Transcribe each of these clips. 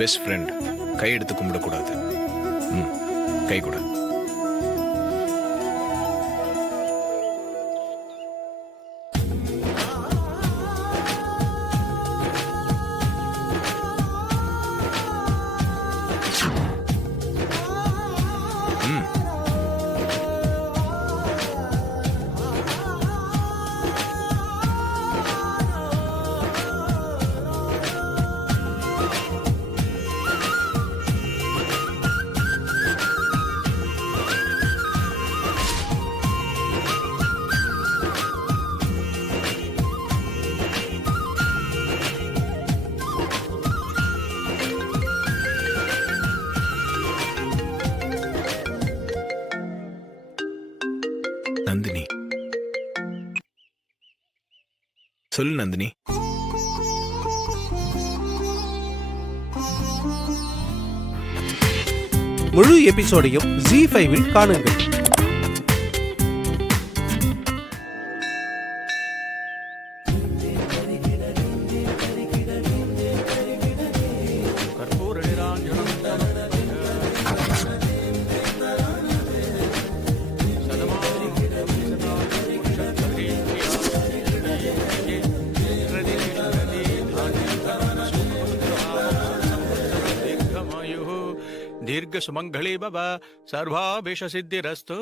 Best friend கை எடுத்து கும்பிடக்கூடாது. ம், கை கொடு. நந்தினி, சொல்லு நந்தினி. முழு எபிசோடையும் ZEE5 காணுங்கள். தீர்க்க சுமங்களே பவ சர்வாபிஷ சித்திரஸ்து.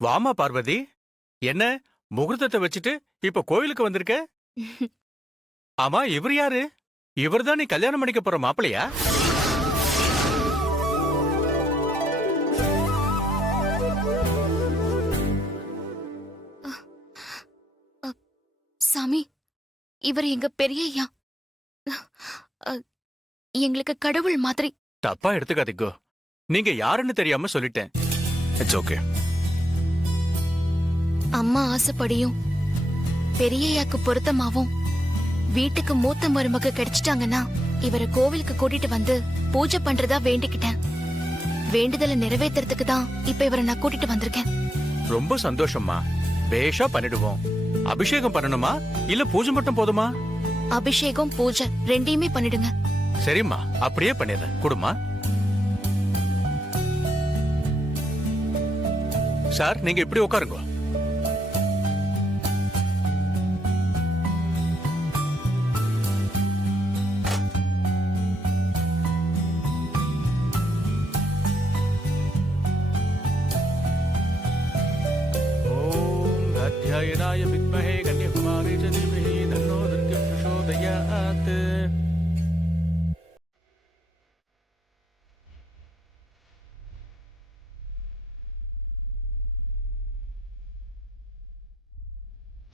வாமா பார்வதி, என்ன முகூர்த்தத்தை வச்சுட்டு இப்ப கோயிலுக்கு வந்திருக்க? ஆமா, இவர் யாரு? இவர்தான் நீ கல்யாணம் பண்ணிக்க போற மாப்பிளையா? சாமி, இவர் எங்க பெரியய்யா. எங்களுக்கு கடவுள் மாதிரி. தப்பா எடுத்துக்காதீங்கோ, நீங்க யாருன்னு தெரியாம சொல்லிட்டேன். It's okay. அம்மா ஆசைப்படியும் பெரியய்யாக்கு பொருத்தமாவும் வீட்டுக்கு மூத்த மருமக கிடைச்சிட்டாங்கன்னா இவரை கோவிலுக்கு கூட்டிட்டு வந்து பூஜை பண்றதா வேண்டிக்கிட்டேன். வேண்டுதலை நிறைவேற்றுறதுக்கு தான் இப்ப இவரை நான் கூட்டிட்டு வந்திருக்கேன். ரொம்ப சந்தோஷம்மா, பேஷா பண்ணிடுவோம். அபிஷேகம் பண்ணணுமா இல்ல பூஜை மட்டும் போதுமா? அபிஷேகம் பூஜை ரெண்டையுமே பண்ணிடுங்க. சரிம்மா, அப்படியே பண்ணிடுறேன். குடுமா சார், நீங்க இப்படி உட்காருங்க. ஓம் அத்யாயனாய வித்மஹே கன்யகுமாரி ச தீமஹி தன்னோ துர்கா பிரசோதயாத்.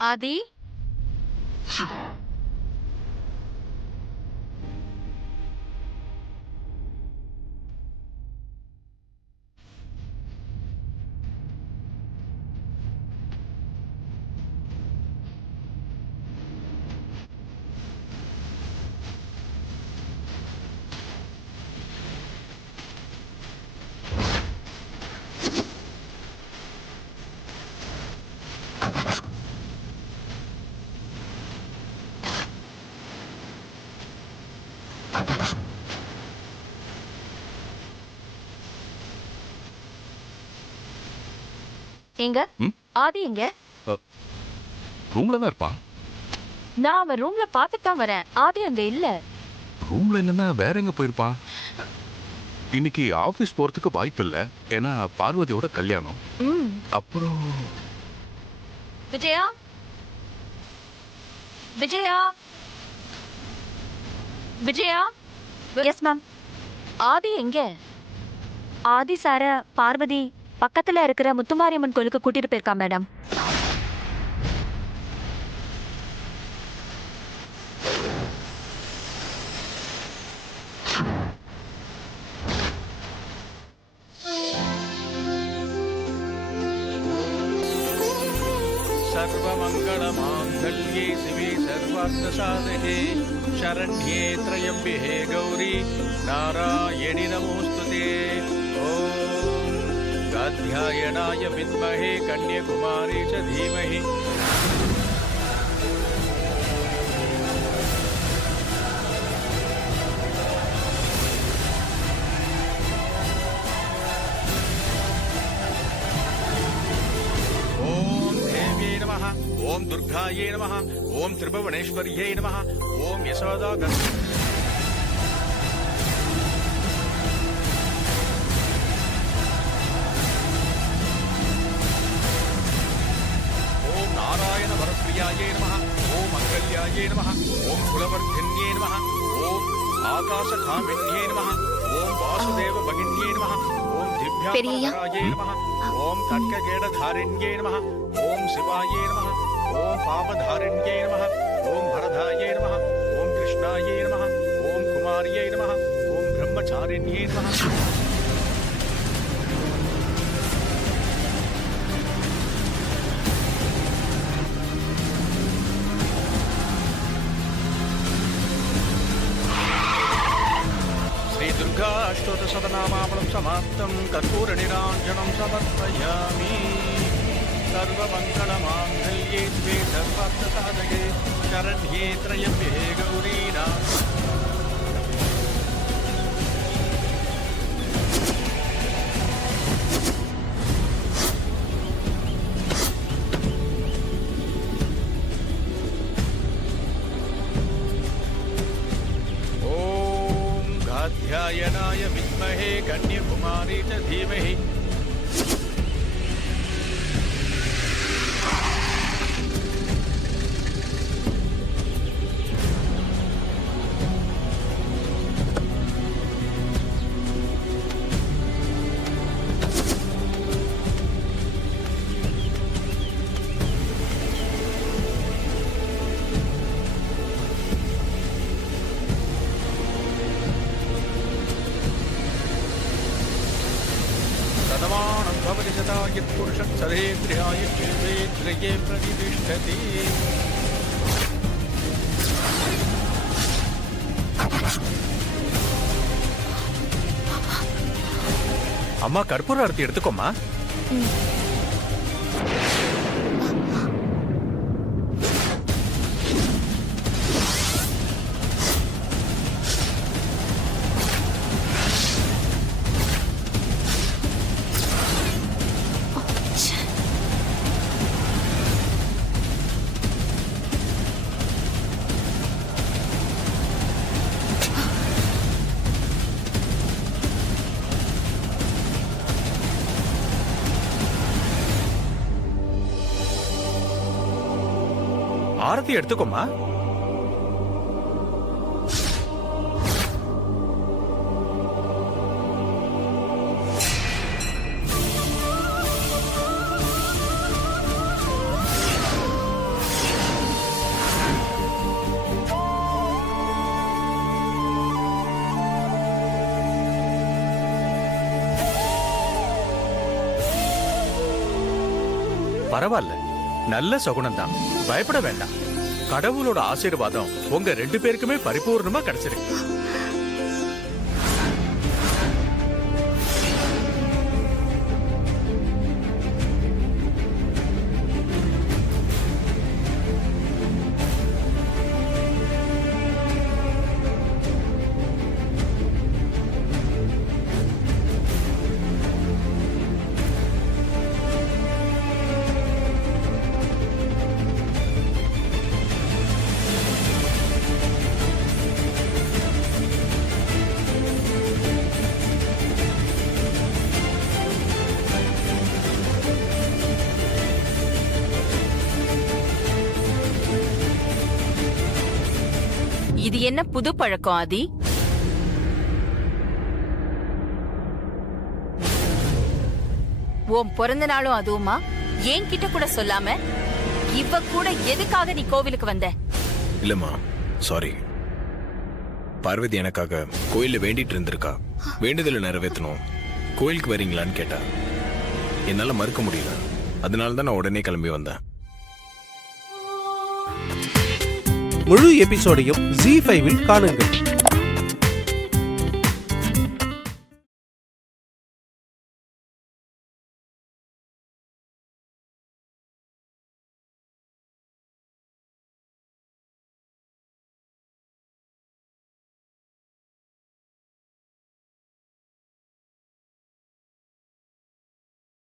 ஆதி, எங்க ஆதி எங்க? ரூம்ல தான் இருப்பான். நான் அவன் ரூம்ல பார்த்துட்டு தான் வரேன். ஆதி அங்க இல்ல. ரூம்ல என்னன்னா வேற எங்க போயிருப்பான்? இன்னைக்கு ஆபீஸ் போறதுக்கு வாய்ப்பு இல்ல, ஏன்னா பார்வதியோட கல்யாணம். அப்புறம் விஜயா, விஜயா, விஜயா. Yes ma'am. ஆதி எங்க? ஆதி சார பார்வதி பக்கத்துல இருக்கிற முத்துமாரியம்மன் கோயிலுக்கு கூட்டிட்டு போயிருக்கா மேடம். सर्वमङ्गलमाङ्गल्ये शिवे सर्वार्थसाधके शरण्ये त्र्यम्बके गौरी नारायणि नमोऽस्तुते। ॐ गाध्यायनाय विद्महे कन्याकुमारी च धीमहि। ஓம் துர்காயே நமஹ ஓம் திரிபுவனேஸ்வரியே நமஹ ஓம் யசோதா ஓம் நாராயண வரப்பிரியாயே நமஹ ஓம் மங்கல்யாயே நமஹ ஓம் குலவர்த்தின்யே நமஹ ஓம் ஆகாசகாமின்யே நமஹ ஓம் வாசுதேவ பகின்யே நமஹ ஓம் பெரியய்யா. திவ்யாபராயே நமஹ ஓம் கட்ககேடதாரிண்யே நமஹ ஓம் சிவாயே நமஹ ஓம் பாபதாரிண்யே நமஹ ஓம் வரதாயே நமஹ ஓம் கிருஷ்ணாயே நமஹ ஓம் குமாரியே நமஹ ஓம் பிரம்மச்சாரிண்யே நமஹ श्री दुर्गा अष्टोत्तरशतनामावलं समाप्तं कर्पूरनिराञ्जनं समर्पयामि सर्वमङ्गलमाङ्गल्ये शिवे सर्वार्थसाधके शरण्ये त्र्यम्बके गौरी ध्यायनाय विद्महे कन्याकुमारी च धीमहि तदमानं भवति सदा यत्पुरुषः सदेन्द्रियाय चेदेन्द्रिये प्रतिष्ठति அம்மா கற்பூர ஆரத்தி எடுத்துக்கோமா. ஆரத்தி எடுத்துக்கோமா. பரவாயில்ல, நல்ல சகுனம் தான், பயப்பட வேண்டாம். கடவுளோட ஆசீர்வாதம் உங்க 2 பேருக்குமே பரிபூர்ணமா கிடைச்சிருக்கு. இது என்ன புது பழக்கம் ஆதி? உன் பிறந்த நாளும் அதுவுமா? என்கிட்ட கூட சொல்லாம இவ கூட எதுக்காக நீ கோவிலுக்கு வந்த? இல்லம்மா, சாரி. பார்வதி எனக்காக கோயில்ல வேண்டிட்டு இருந்திருக்கா. வேண்டுதலை நிறைவேற்றணும், கோயிலுக்கு வரீங்களான்னு கேட்டா. என்னால மறுக்க முடியல. அதனால தான் நான் உடனே கிளம்பி வந்தேன். முழு எபிசோடையும் Zee5 இல் காணுங்கள்.